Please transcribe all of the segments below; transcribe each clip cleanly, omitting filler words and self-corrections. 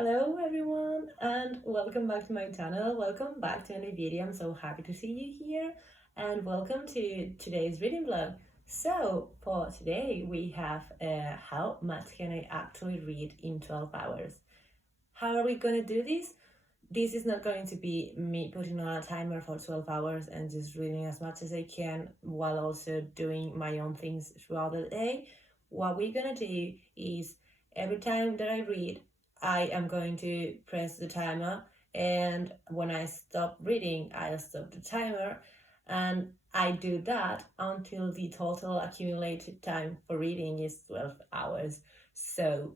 Hello everyone and welcome back to my channel. Welcome back to a new video. I'm so happy to see you here and welcome to today's reading vlog. So for today we have how much can I actually read in 12 hours. How are we going to do this? This is not going to be me putting on a timer for 12 hours and just reading as much as I can while also doing my own things throughout the day. What we're going to do is every time that I read, I am going to press the timer, and when I stop reading, I'll stop the timer, and I do that until the total accumulated time for reading is 12 hours. So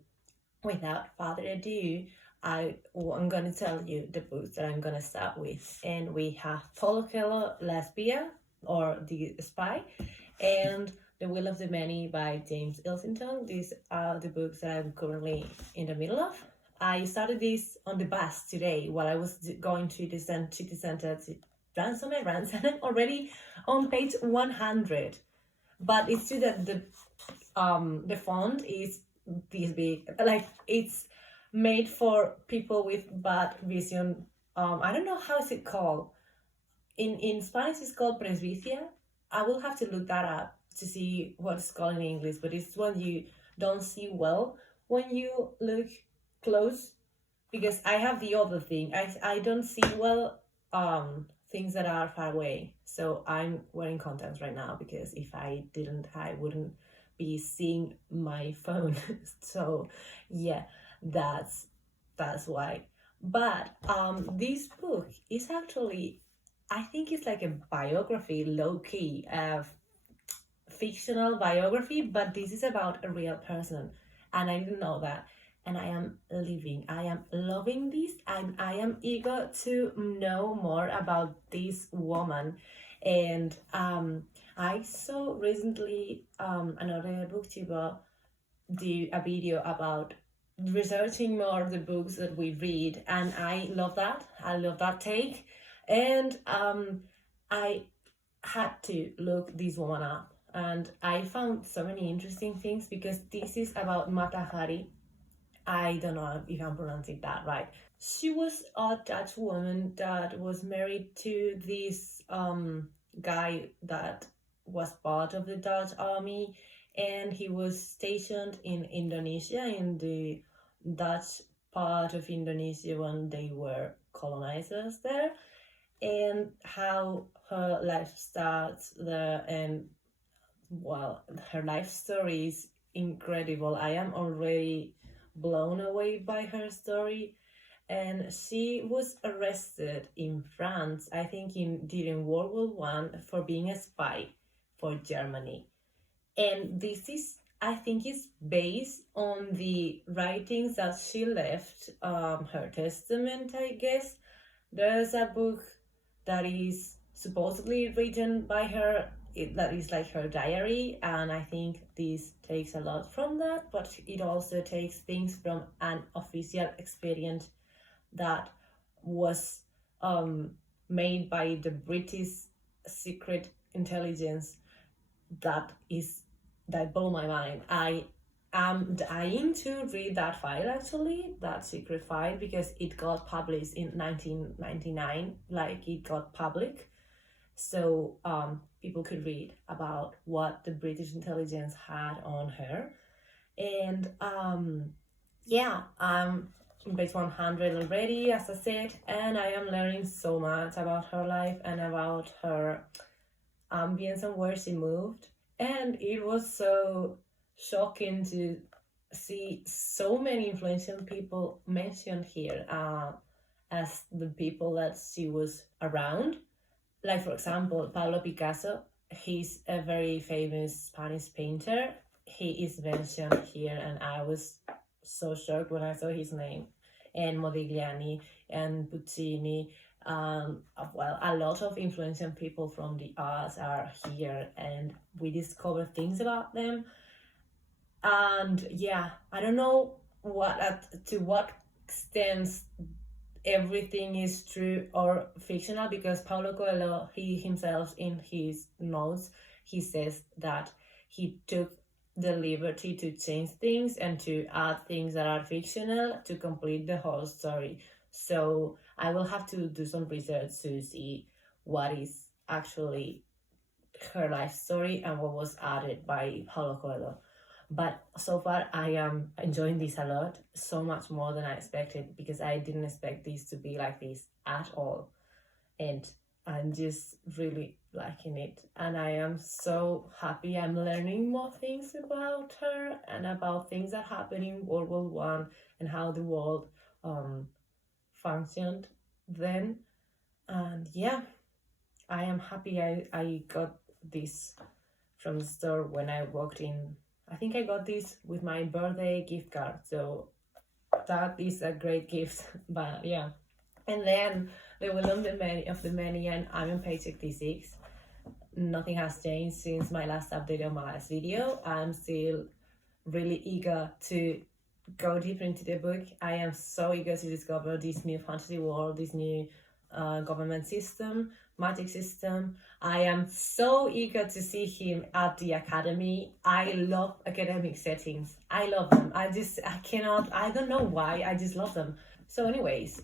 without further ado, I'm going to tell you the books that I'm going to start with. And we have Paulo Lesbia, or The Spy, and The Will of the Many by James Ilsington. These are the books that I'm currently in the middle of. I started this on the bus today while I was going to the city center to run some errands, and I'm already on page 100. But it's true that the font is this big, like it's made for people with bad vision. I don't know how is it called. In Spanish it's called presbicia. I will have to look that up to see what it's called in English, but it's when you don't see well when you look close, because I have the other thing. I don't see well things that are far away, so I'm wearing contacts right now because if I didn't, I wouldn't be seeing my phone. So yeah, that's why. But this book is actually, I think it's like a biography, low-key fictional biography, but this is about a real person, and I didn't know that. And I am loving this, and I am eager to know more about this woman. And I saw recently another booktuber do a video about researching more of the books that we read, and I love that. I love that take, and I had to look this woman up, and I found so many interesting things because this is about Mata Hari. I don't know if I'm pronouncing that right. She was a Dutch woman that was married to this guy that was part of the Dutch army, and he was stationed in Indonesia, in the Dutch part of Indonesia when they were colonizers there, and how her life starts there. And well, her life story is incredible. I am already blown away by her story. And she was arrested in France, I think during World War One, for being a spy for Germany. And this is, I think, is based on the writings that she left, her testament, I guess. There's a book that is supposedly written by her, that is like her diary, and I think this takes a lot from that, but it also takes things from an official experience that was made by the British secret intelligence that blew my mind. I am dying to read that file, actually, that secret file, because it got published in 1999, like it got public. So people could read about what the British intelligence had on her. And yeah, I'm on page 100 already, as I said, and I am learning so much about her life and about her ambience and where she moved. And it was so shocking to see so many influential people mentioned here as the people that she was around. Like, for example, Pablo Picasso. He's a very famous Spanish painter. He is mentioned here, and I was so shocked when I saw his name. And Modigliani and Puccini. Well, a lot of influential people from the arts are here, and we discover things about them. And yeah, I don't know to what extent everything is true or fictional, because Paulo Coelho, he himself, in his notes, he says that he took the liberty to change things and to add things that are fictional to complete the whole story. So I will have to do some research to see what is actually her life story and what was added by Paulo Coelho. But so far I am enjoying this a lot, so much more than I expected, because I didn't expect this to be like this at all. And I'm just really liking it, and I am so happy. I'm learning more things about her and about things that happened in World War One and how the world functioned then. And yeah, I am happy I got this from the store when I walked in. I think I got this with my birthday gift card, so that is a great gift. But yeah, and then the will of the many, and I'm on page 66. Nothing has changed since my last update on my last video. I'm still really eager to go deeper into the book. I am so eager to discover this new fantasy world, this new government system, magic system. I am so eager to see him at the academy. I love academic settings. I love them. I don't know why, I just love them. So anyways,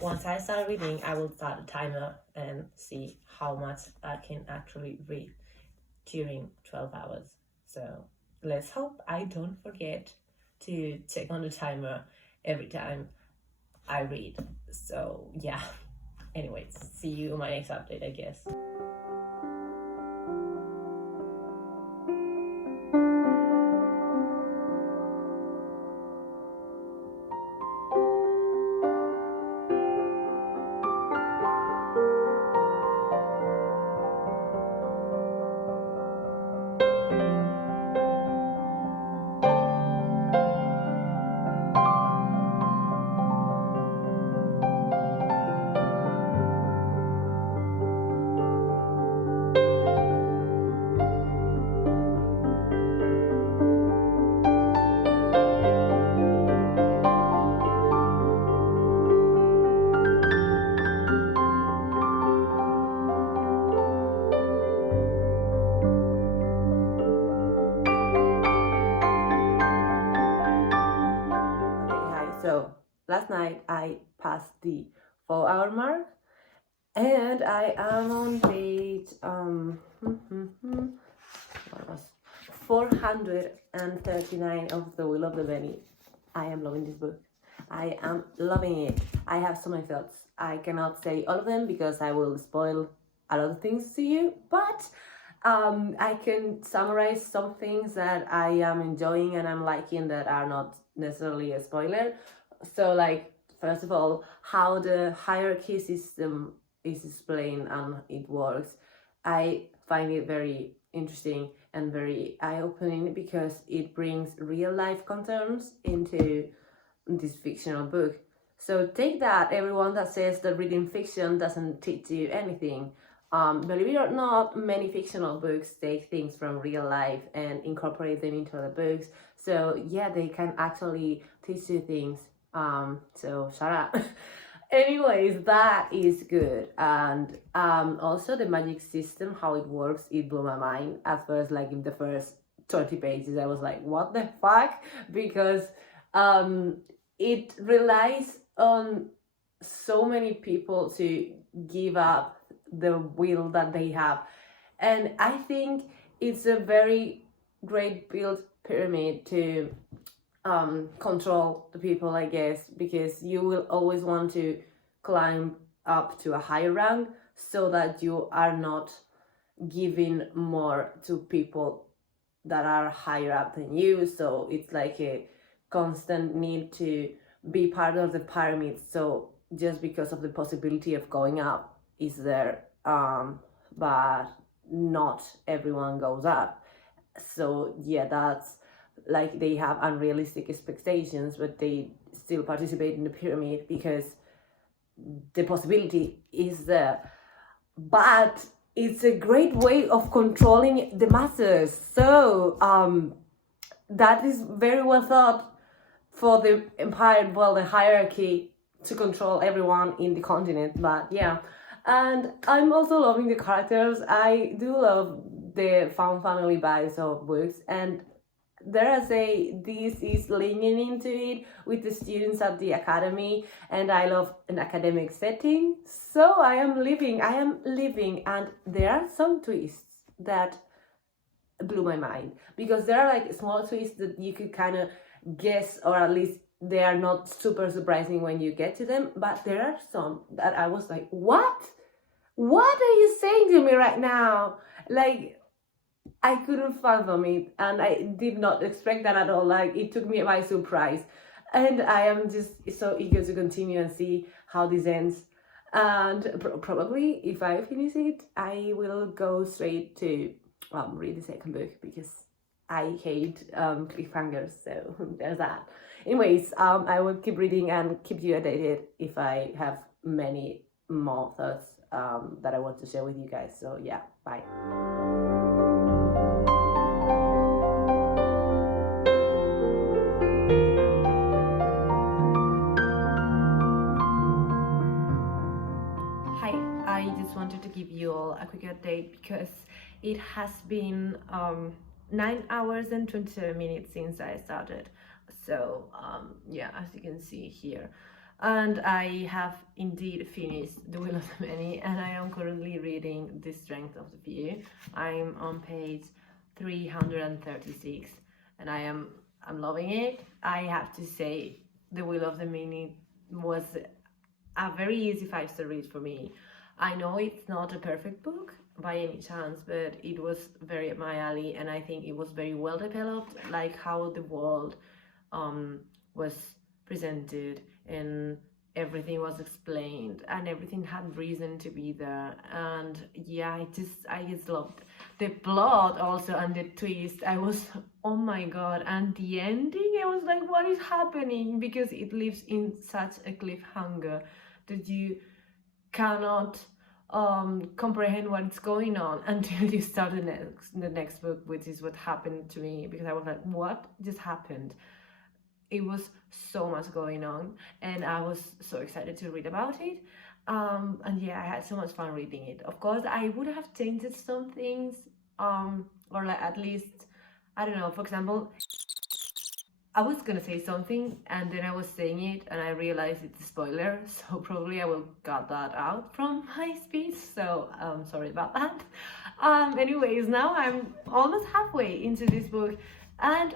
once I start reading, I will start a timer and see how much I can actually read during 12 hours. So let's hope I don't forget to check on the timer every time I read. So yeah, anyways, see you in my next update, I guess. So last night I passed the 4-hour mark, and I am on page 439 of The Will of the Many. I am loving this book. I am loving it. I have so many thoughts. I cannot say all of them because I will spoil a lot of things to you, but I can summarize some things that I am enjoying and I'm liking that are not necessarily a spoiler. So like, first of all, how the hierarchy system is explained and it works. I find it very interesting and very eye-opening because it brings real life concerns into this fictional book. So take that, everyone that says that reading fiction doesn't teach you anything. Believe it or not, many fictional books take things from real life and incorporate them into the books. So yeah, they can actually teach you things. So shut up. Anyways, that is good. And also the magic system, how it works, it blew my mind. At first, like in the first 20 pages, I was like, what the fuck? Because it relies on so many people to give up the will that they have. And I think it's a very great built pyramid to control the people, I guess, because you will always want to climb up to a higher rank so that you are not giving more to people that are higher up than you. So it's like a constant need to be part of the pyramid. So just because of the possibility of going up is there, but not everyone goes up. So yeah, that's like they have unrealistic expectations, but they still participate in the pyramid because the possibility is there. But it's a great way of controlling the masses. So that is very well thought for the empire, well, the hierarchy to control everyone in the continent. But yeah, and I'm also loving the characters. I do love the found family vibes of books, and dare I say, this is leaning into it with the students at the academy, and I love an academic setting, so I am living, and there are some twists that blew my mind, because there are like small twists that you could kind of guess, or at least they are not super surprising when you get to them, but there are some that I was like, what are you saying to me right now? Like, I couldn't fathom it, and I did not expect that at all. Like, it took me by surprise, and I am just so eager to continue and see how this ends. And probably if I finish it, I will go straight to read the second book, because I hate cliffhangers, so there's that. Anyways, I will keep reading and keep you updated if I have many more thoughts that I want to share with you guys. So yeah, bye. Hi, I just wanted to give you all a quick update, because it has been 9 hours and 27 minutes since I started. So yeah, as you can see here, and I have indeed finished The Will of the Many, and I am currently reading The Strength of the Few. I'm on page 336, and I'm loving it. I have to say, The Will of the Many was a very easy 5-star read for me. I know it's not a perfect book by any chance, but it was very up my alley, and I think it was very well developed, like how the world was presented, and everything was explained, and everything had reason to be there. And yeah, I just loved the plot also, and the twist. I was, oh my god, and the ending, I was like, what is happening? Because it lives in such a cliffhanger that you cannot comprehend what's going on until you start the next book, which is what happened to me, because I was like, what just happened? It was so much going on, and I was so excited to read about it. And yeah, I had so much fun reading it. Of course, I would have changed some things, or like at least, I don't know, for example, I was gonna say something and then I was saying it and I realized it's a spoiler, so probably I will cut that out from my speech, so sorry about that. Anyways, now I'm almost halfway into this book, and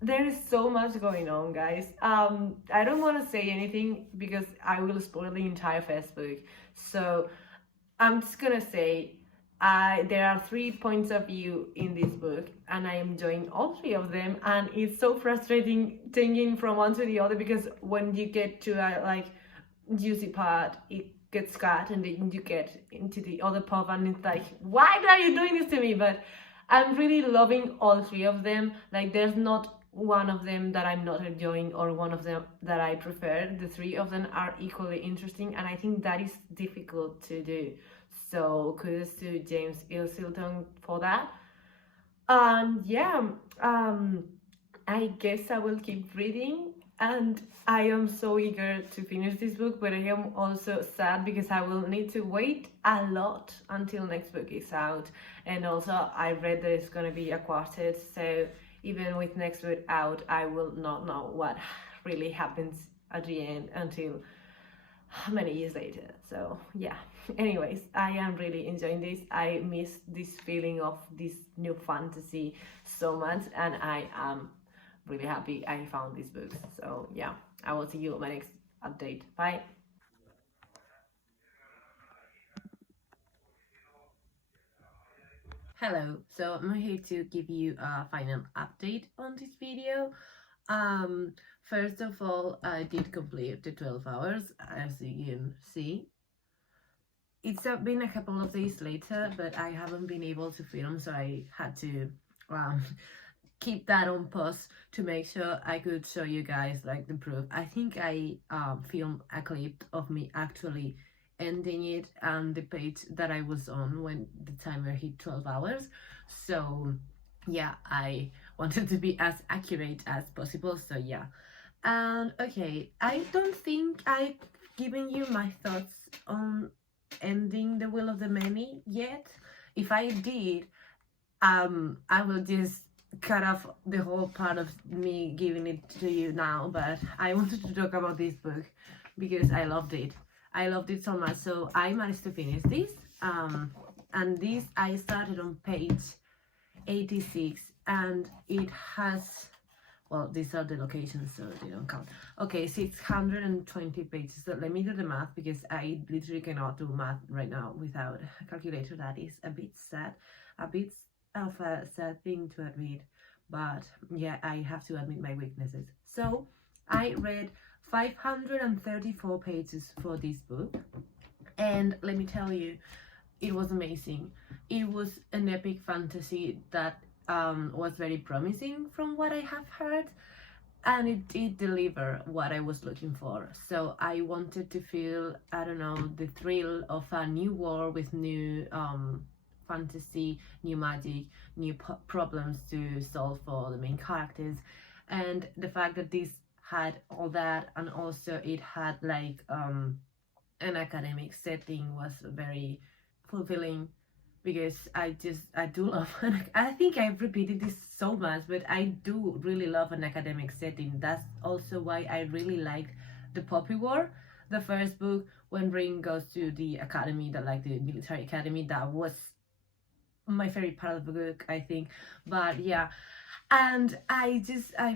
there is so much going on, guys. I don't want to say anything because I will spoil the entire first book, so I'm just gonna say there are 3 points of view in this book, and I am enjoying all 3 of them, and it's so frustrating changing from one to the other, because when you get to a like juicy part, it gets cut, and then you get into the other part and it's like, why are you doing this to me? But I'm really loving all 3 of them. Like, there's not one of them that I'm not enjoying or one of them that I prefer. The 3 of them are equally interesting, and I think that is difficult to do. So kudos to James Ilsilton for that. Yeah, I guess I will keep reading, and I am so eager to finish this book, but I am also sad because I will need to wait a lot until next book is out. And also I read that it's gonna be a quartet, so even with next book out, I will not know what really happens at the end until many years later. So yeah, anyways, I am really enjoying this. I miss this feeling of this new fantasy so much, and I am really happy I found these books. So yeah, I will see you on my next update. Bye. Hello, so I'm here to give you a final update on this video. First of all, I did complete the 12 hours, as you can see. It's been a couple of days later, but I haven't been able to film, so I had to keep that on pause to make sure I could show you guys like the proof. I think I filmed a clip of me actually ending it and the page that I was on when the timer hit 12 hours. So yeah, I wanted to be as accurate as possible, so yeah. And okay, I don't think I've given you my thoughts on ending The Will of the Many yet. If I did, I will just cut off the whole part of me giving it to you now, but I wanted to talk about this book because I loved it. I loved it so much, so I managed to finish this. And this I started on page 86, and it has, well, these are the locations, so they don't count. Okay, 620 pages. So let me do the math, because I literally cannot do math right now without a calculator. That is a bit sad, a bit of a sad thing to admit, but yeah, I have to admit my weaknesses. So I read 534 pages for this book, and let me tell you, it was amazing. It was an epic fantasy that was very promising from what I have heard, and it did deliver what I was looking for. So I wanted to feel, I don't know, the thrill of a new world with new fantasy, new magic, new problems to solve for the main characters. And the fact that this had all that, and also it had like an academic setting, was very fulfilling, because I do love, I think I've repeated this so much, but I do really love an academic setting. That's also why I really liked The Poppy War, the first book, when Ring goes to the academy, that like the military academy. That was my favorite part of the book, I think. But yeah, and I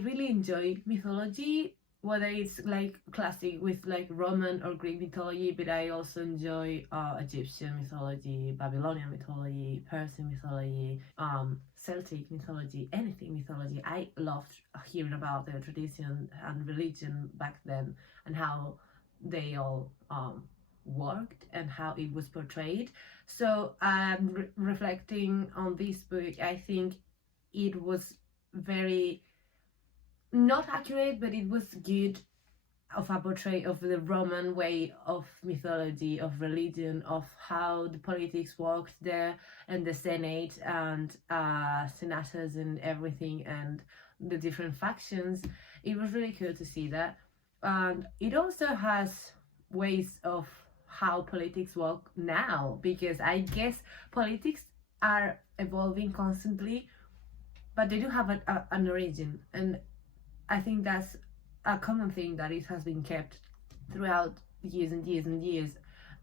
really enjoy mythology, whether it's like classic with like Roman or Greek mythology, but I also enjoy Egyptian mythology, Babylonian mythology, Persian mythology, Celtic mythology, anything mythology. I loved hearing about their tradition and religion back then, and how they all worked and how it was portrayed. So reflecting on this book, I think it was very not accurate, but it was good of a portrayal of the Roman way of mythology, of religion, of how the politics worked there, and the Senate and senators and everything, and the different factions. It was really cool to see that. And it also has ways of how politics work now, because I guess politics are evolving constantly, but they do have an origin, and I think that's a common thing, that it has been kept throughout years and years and years.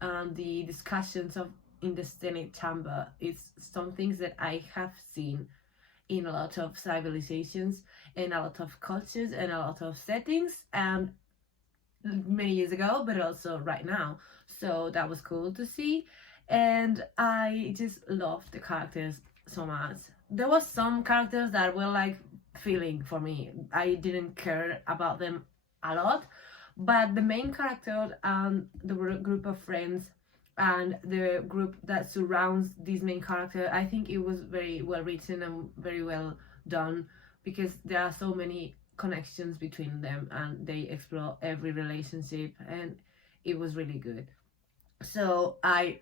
The discussions in the Senate chamber is some things that I have seen in a lot of civilizations, in a lot of cultures, and a lot of settings, and many years ago, but also right now. So that was cool to see, and I just loved the characters so much. There was some characters that were like feeling for me. I didn't care about them a lot, but the main character and the group of friends and the group that surrounds this main character, I think it was very well written and very well done, because there are so many connections between them and they explore every relationship, and it was really good. So I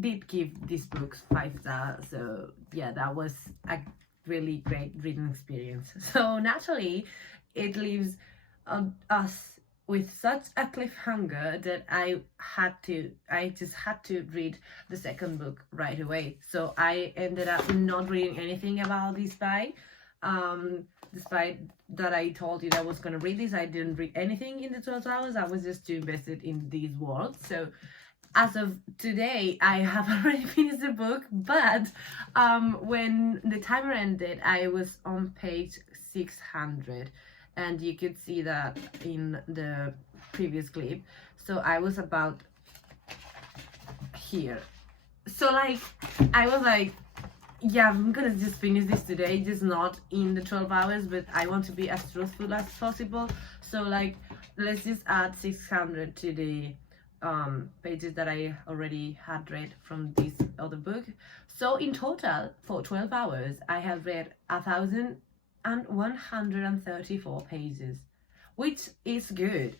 did give these books 5 stars. So yeah, that was a really great reading experience. So naturally it leaves us with such a cliffhanger that I just had to read the second book right away. So I ended up not reading anything about this spy. Despite that I told you that I was going to read this, I didn't read anything in the 12 hours. I was just too invested in these worlds. So as of today, I have already finished the book, but when the timer ended, I was on page 600, and you could see that in the previous clip. So I was about here. So like, I was like, yeah, I'm gonna just finish this today, just not in the 12 hours, but I want to be as truthful as possible. So like, let's just add 600 to the pages that I already had read from this other book. So in total, for 12 hours, I have read 1,134 pages, which is good.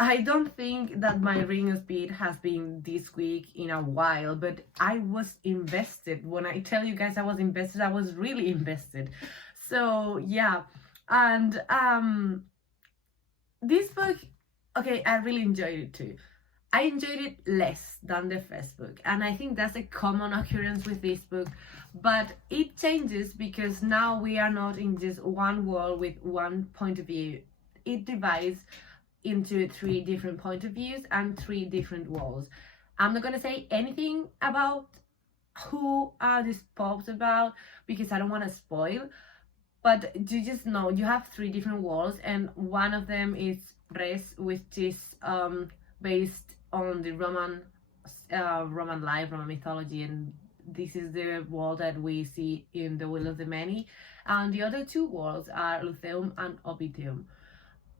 I don't think that my reading speed has been this quick in a while, but I was invested. When I tell you guys I was invested, I was really invested. So yeah, and this book, okay, I really enjoyed it too. I enjoyed it less than the first book, and I think that's a common occurrence with this book. But it changes because now we are not in just one world with one point of view. It divides into 3 different point of views and 3 different worlds. I'm not gonna say anything about who are these pops about because I don't want to spoil, but you just know you have 3 different worlds, and one of them is res, which is based on the Roman life, Roman mythology, and this is the world that we see in the Will of the Many. And the other 2 worlds are Luceum and Obitium.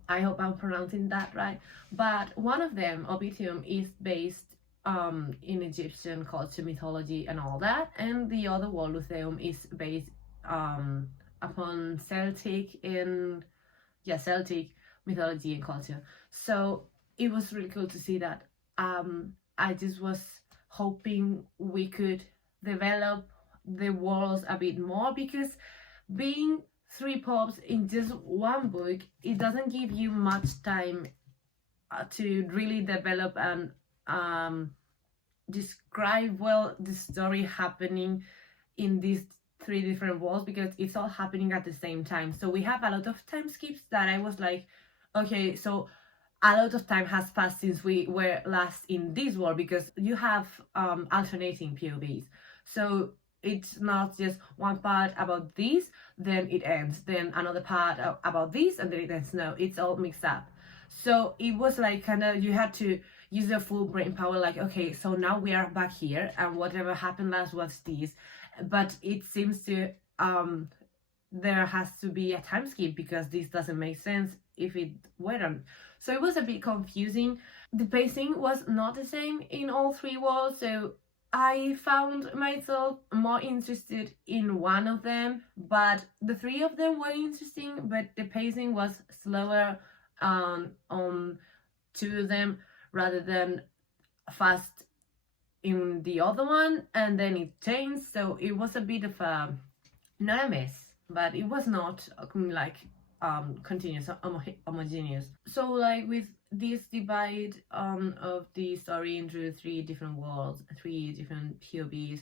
I hope I'm pronouncing that right. But one of them, Obitium, is based in Egyptian culture, mythology, and all that, and the other world, Luceum, is based upon Celtic mythology and culture. So it was really cool to see that. I just was hoping we could develop the worlds a bit more, because being 3 pops in just one book, it doesn't give you much time to really develop and describe well the story happening in these 3 different worlds, because it's all happening at the same time. So we have a lot of time skips that I was like, okay, so a lot of time has passed since we were last in this world, because you have alternating POVs. So it's not just one part about this, then it ends, then another part about this, and then it ends. No, it's all mixed up. So it was like kind of, you had to use your full brain power, like, okay, so now we are back here, and whatever happened last was this. But it seems to there has to be a time skip, because this doesn't make sense if it weren't. So it was a bit confusing. The pacing was not the same in all 3 worlds, so I found myself more interested in one of them, but the 3 of them were interesting, but the pacing was slower on 2 of them rather than fast in the other one, and then it changed. So it was a bit of a, not a mess, but it was not like continuous, homogeneous. So like with this divide of the story into 3 different worlds, 3 different POVs,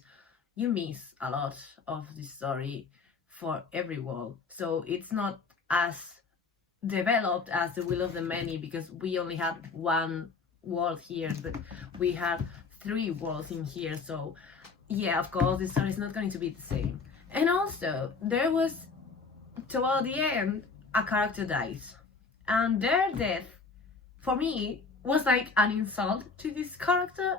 you miss a lot of the story for every world. So it's not as developed as the Will of the Many, because we only had 1 world here, but we have 3 worlds in here. So yeah, of course the story is not going to be the same. And also there was, toward the end, a character dies, and their death for me was like an insult to this character,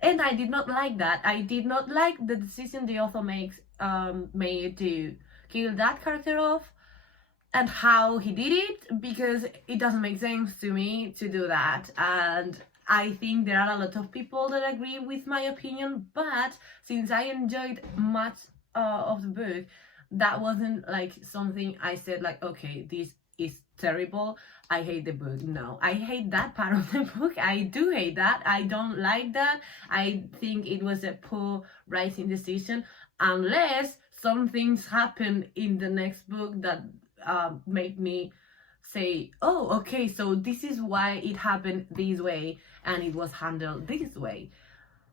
and I did not like that. I did not like the decision the author made to kill that character off, and how he did it, because it doesn't make sense to me to do that. And I think there are a lot of people that agree with my opinion, but since I enjoyed much of the book, that wasn't like something I said like, okay, this is terrible, I hate the book. No, I hate that part of the book. I do hate that. I don't like that. I think it was a poor writing decision, unless some things happen in the next book that make me say, oh, okay, so this is why it happened this way and it was handled this way.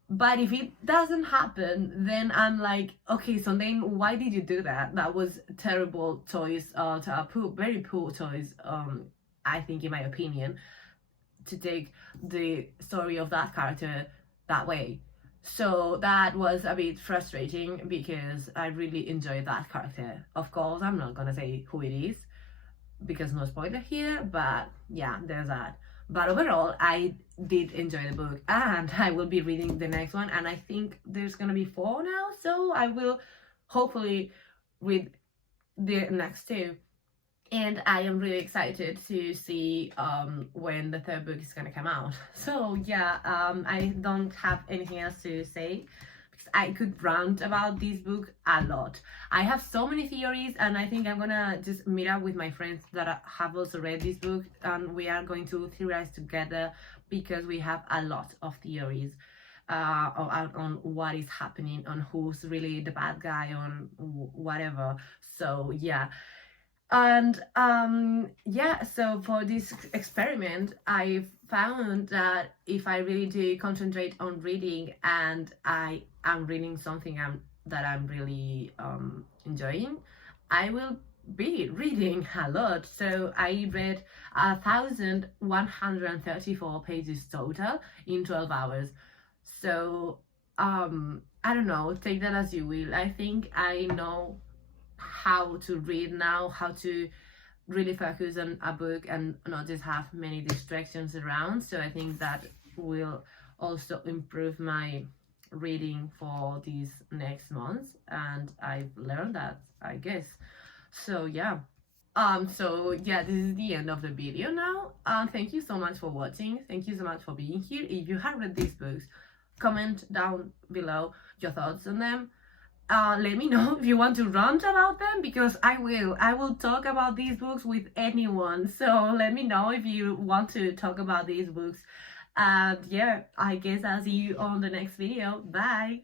But if it doesn't happen, then I'm like, okay, so then why did you do that? That was terrible choice, very poor choice, I think, in my opinion, to take the story of that character that way. So that was a bit frustrating, because I really enjoyed that character. Of course, I'm not gonna say who it is, because no spoiler here, but yeah, there's that. But overall, I did enjoy the book, and I will be reading the next one, and I think there's gonna be 4 now, so I will hopefully read the next 2. And I am really excited to see when the 3rd book is gonna come out. So yeah, I don't have anything else to say, because I could rant about this book a lot. I have so many theories, and I think I'm gonna just meet up with my friends that have also read this book, and we are going to theorize together, because we have a lot of theories on what is happening, on who's really the bad guy, on whatever. So yeah, And yeah, so for this experiment, I found that if I really do concentrate on reading and I am reading something that I'm really enjoying, I will be reading a lot. So I read 1,134 pages total in 12 hours. So I don't know, take that as you will. I think I know how to read now, how to really focus on a book and not just have many distractions around. So I think that will also improve my reading for these next months, and I've learned that, I guess. So yeah. So yeah, this is the end of the video now. Thank you so much for watching. Thank you so much for being here. If you have read these books, comment down below your thoughts on them. Let me know if you want to rant about them, because I will talk about these books with anyone. So let me know if you want to talk about these books. And yeah, I guess I'll see you on the next video. Bye.